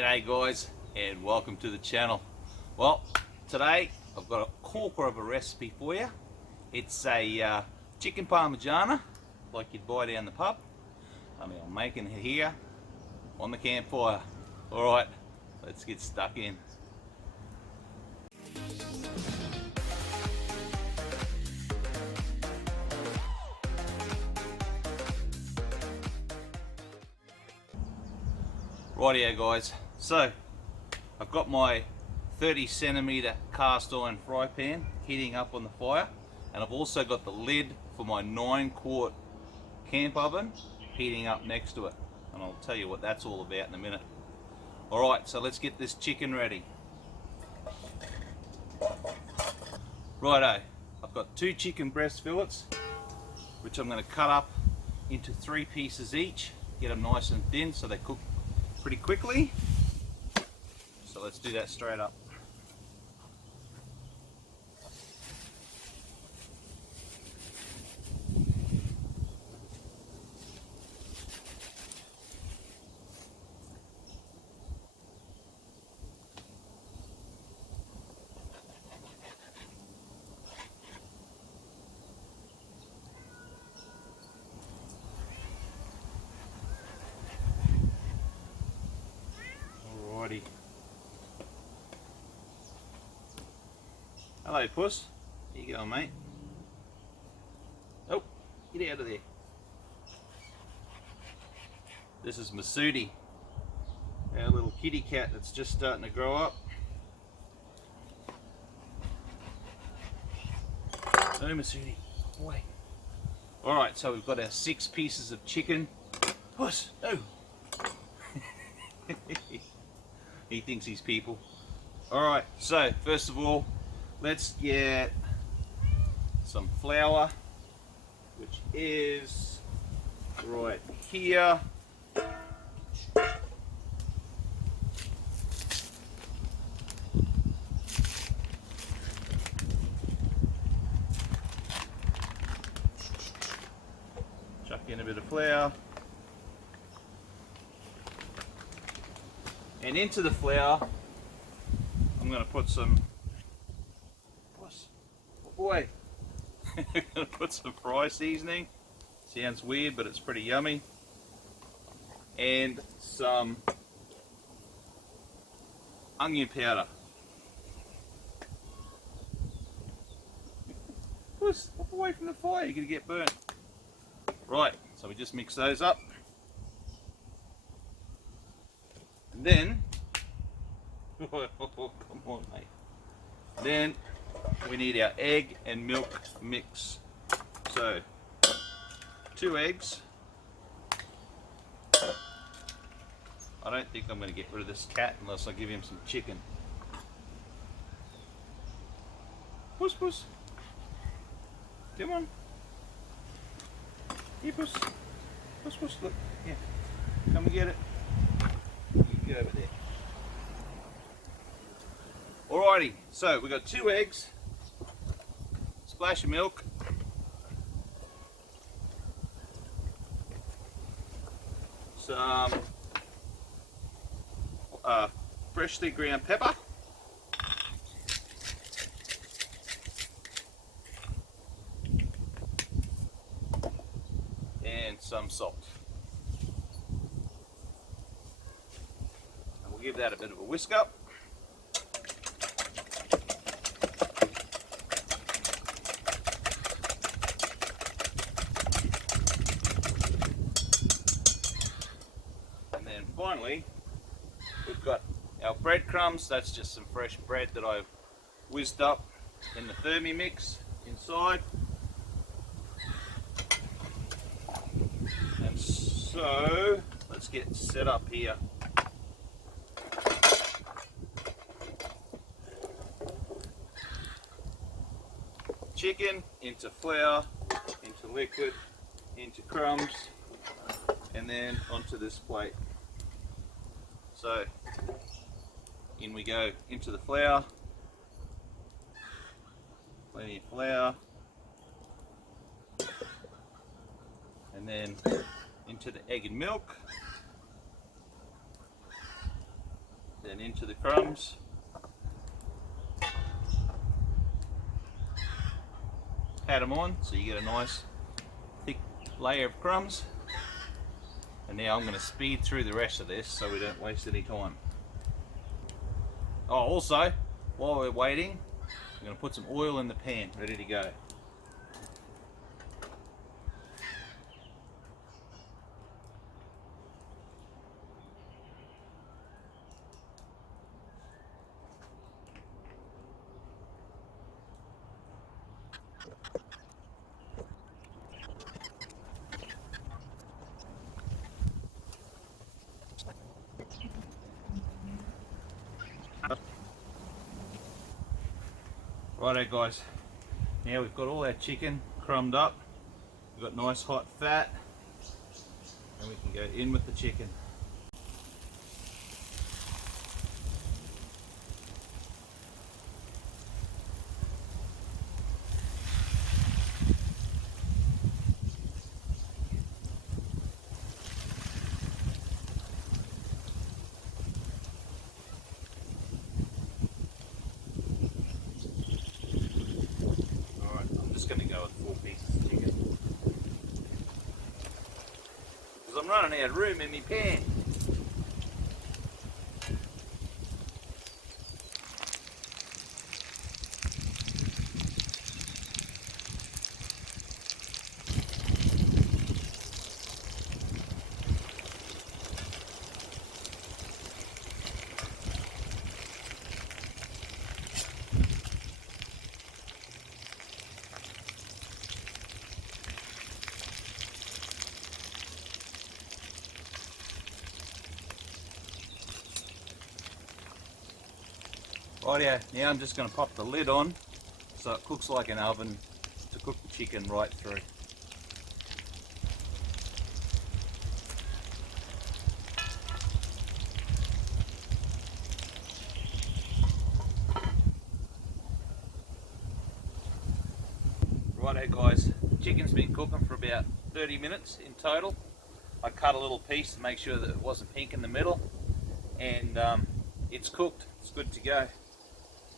G'day guys, and welcome to the channel. Well, today I've got a corker of a recipe for you. It's a chicken parmigiana, like you'd buy down the pub. I'm making it here on the campfire. Alright, let's get stuck in. Rightio guys, so I've got my 30cm cast iron fry pan heating up on the fire, and I've also got the lid for my 9-quart camp oven heating up next to it, and I'll tell you what that's all about in a minute. Alright, so let's get this chicken ready. Righto, I've got 2 chicken breast fillets which I'm going to cut up into 3 pieces each, get them nice and thin so they cook pretty quickly. So let's do that straight up. Alrighty. Hello, puss. How you going, mate? Oh, get out of there. This is Masudi, our little kitty cat that's just starting to grow up. No, Masudi, away. Alright, so we've got our 6 pieces of chicken. Puss, no. He thinks he's people. Alright, so first of all, let's get some flour, which is right here. Chuck in a bit of flour. And into the flour, I'm going to put some, boy, I'm going to put some fry seasoning. Sounds weird, but it's pretty yummy. And some onion powder. Puss, walk away from the fire, you're going to get burnt. Right, so we just mix those up. And then, come on mate. Then we need our egg and milk mix. So 2 eggs. I don't think I'm going to get rid of this cat unless I give him some chicken. Puss, puss. Come on. Here, puss. Puss, puss, look. Here. Come and get it. You get over there. Alrighty, so we've got 2 eggs, splash of milk, some freshly ground pepper, and some salt. And we'll give that a bit of a whisk up. Finally, we've got our breadcrumbs. That's just some fresh bread that I've whizzed up in the Thermomix inside. And so, let's get set up here. Chicken into flour, into liquid, into crumbs, and then onto this plate. So in we go into the flour, plenty of flour, and then into the egg and milk, then into the crumbs. Pat them on so you get a nice thick layer of crumbs. And now I'm going to speed through the rest of this so we don't waste any time. Oh, also, while we're waiting, I'm going to put some oil in the pan, ready to go. Righto guys, now we've got all our chicken crumbed up, we've got nice hot fat, and we can go in with the chicken. Going to go with 4 pieces of chicken because I'm running out of room in my pan. Rightio, now I'm just going to pop the lid on so it cooks like an oven to cook the chicken right through. Righto guys, chicken's been cooking for about 30 minutes in total. I cut a little piece to make sure that it wasn't pink in the middle, and it's cooked, it's good to go.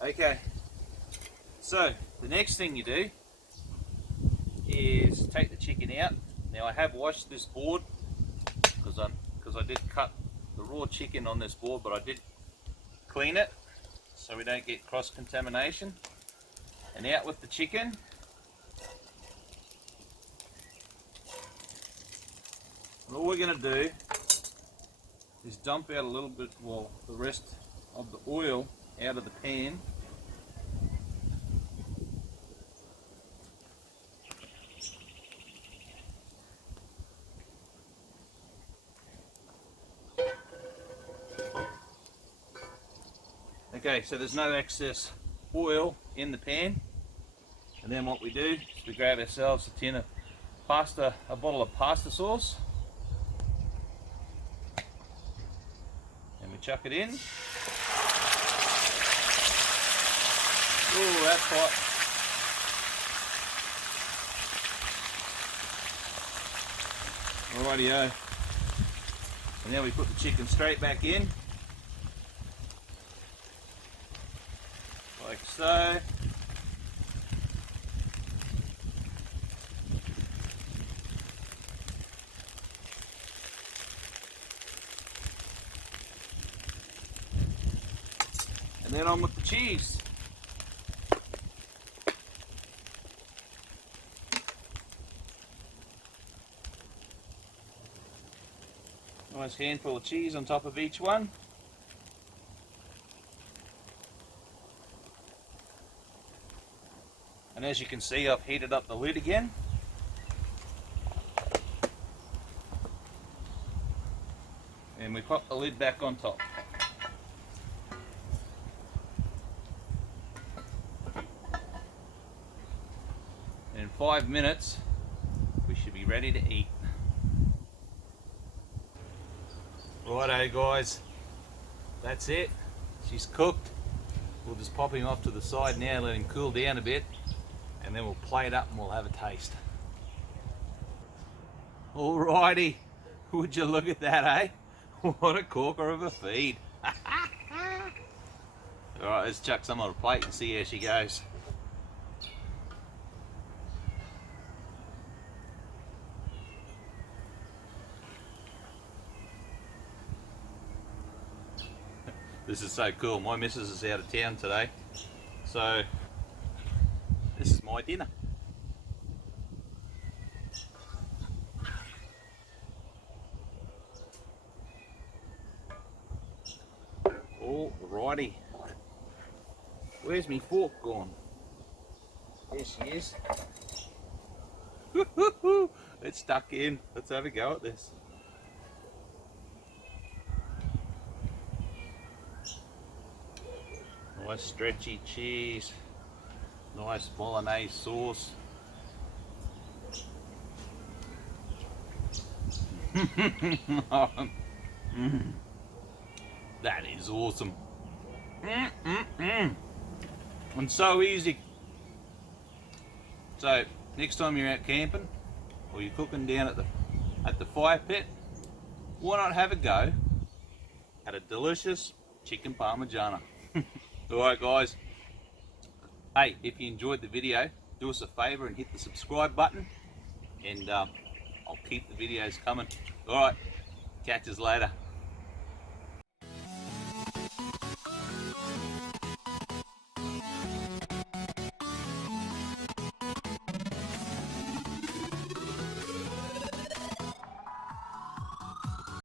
Okay, so the next thing you do is take the chicken out. Now I have washed this board because I did cut the raw chicken on this board, but I did clean it so we don't get cross contamination. And out with the chicken. And all we're going to do is dump out a little bit, well, the rest of the oil out of the pan. Okay, so there's no excess oil in the pan. And then what we do is we grab ourselves a tin of pasta, a bottle of pasta sauce. And we chuck it in. Oh, that's hot. Rightio. So now we put the chicken straight back in. Like so. And then on with the cheese. Nice handful of cheese on top of each one. And as you can see, I've heated up the lid again. And we pop the lid back on top. And in 5 minutes, we should be ready to eat. Righto guys, that's it. She's cooked. We'll just pop him off to the side now, let him cool down a bit, and then we'll plate up and we'll have a taste. Alrighty, would you look at that, eh? What a corker of a feed. Alright, let's chuck some on a plate and see how she goes. This is so cool. My missus is out of town today, so this is my dinner. Alrighty. Where's my fork gone? There she is. It's stuck in. Let's have a go at this. Nice stretchy cheese. Nice bolognese sauce. That is awesome. And so easy. So next time you're out camping or you're cooking down at the fire pit, why not have a go at a delicious chicken parmigiana? Alright guys, hey, if you enjoyed the video, do us a favour and hit the subscribe button, and I'll keep the videos coming. Alright, catch us later.